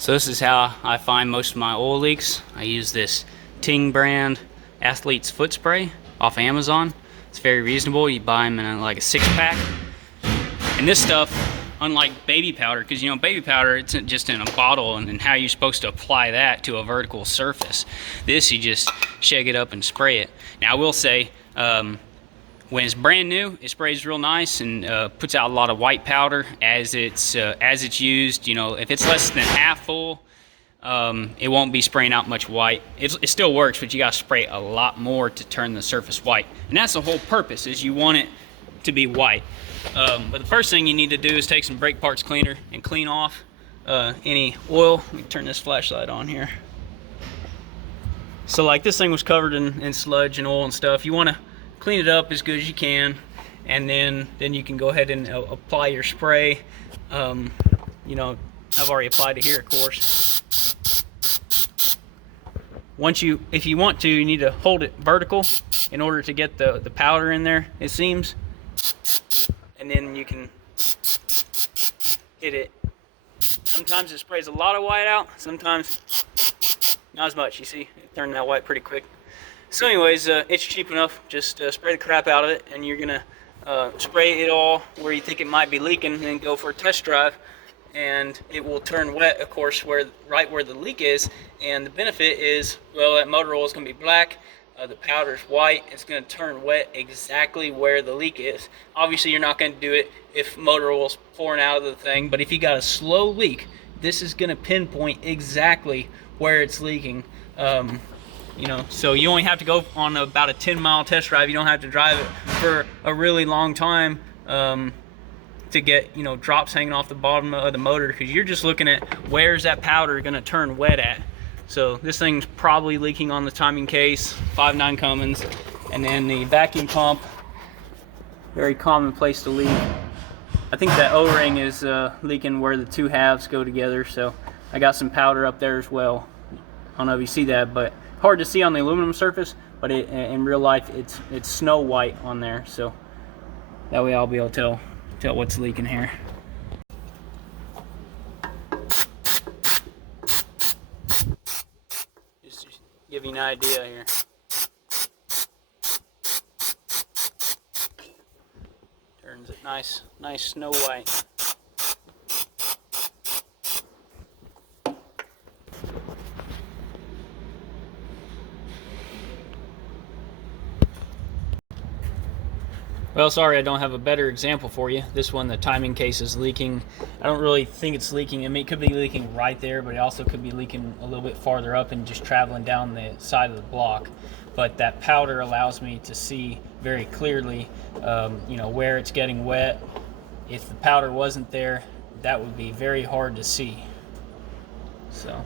So this is how I find most of my oil leaks. I use this Ting brand Athlete's Foot Spray off Amazon. It's very reasonable. You buy them in like a 6-pack. And this stuff, unlike baby powder, because you know baby powder, it's just in a bottle, and how you're supposed to apply that to a vertical surface. This, you just shake it up and spray it. Now I will say, when it's brand new, it sprays real nice and puts out a lot of white powder as it's used. You know, if it's less than half full, it won't be spraying out much white. It still works, but you got to spray a lot more to turn the surface white. And that's the whole purpose, is you want it to be white. But the first thing you need to do is take some brake parts cleaner and clean off any oil. Let me turn this flashlight on here. So like this thing was covered in sludge and oil and stuff. You want to clean it up as good as you can, and then you can go ahead and apply your spray. You know, I've already applied it here, of course. If you want to, you need to hold it vertical in order to get the powder in there, it seems. And then you can hit it. Sometimes it sprays a lot of white out, sometimes not as much. You see, it turned that white pretty quick. So anyways, it's cheap enough. Just spray the crap out of it, and you're gonna spray it all where you think it might be leaking, and go for a test drive. And it will turn wet, of course, right where the leak is. And the benefit is, well, that motor oil is gonna be black. The powder's white. It's gonna turn wet exactly where the leak is. Obviously, you're not gonna do it if motor oil's pouring out of the thing. But if you got a slow leak, this is gonna pinpoint exactly where it's leaking. You know, so you only have to go on about a 10-mile test drive. You don't have to drive it for a really long time to get, you know, drops hanging off the bottom of the motor, because you're just looking at where's that powder going to turn wet at. So this thing's probably leaking on the timing case, 5.9 Cummins, and then the vacuum pump, very common place to leak. I think that O-ring is leaking where the two halves go together, so I got some powder up there as well. I don't know if you see that, but hard to see on the aluminum surface, but in real life it's snow white on there, so that way I'll be able to tell what's leaking here. Just to give you an idea here. Turns it nice snow white. Well, sorry, I don't have a better example for you. This one, the timing case is leaking. I don't really think it's leaking. I mean, it could be leaking right there, but it also could be leaking a little bit farther up and just traveling down the side of the block. But that powder allows me to see very clearly, you know, where it's getting wet. If the powder wasn't there, that would be very hard to see. So.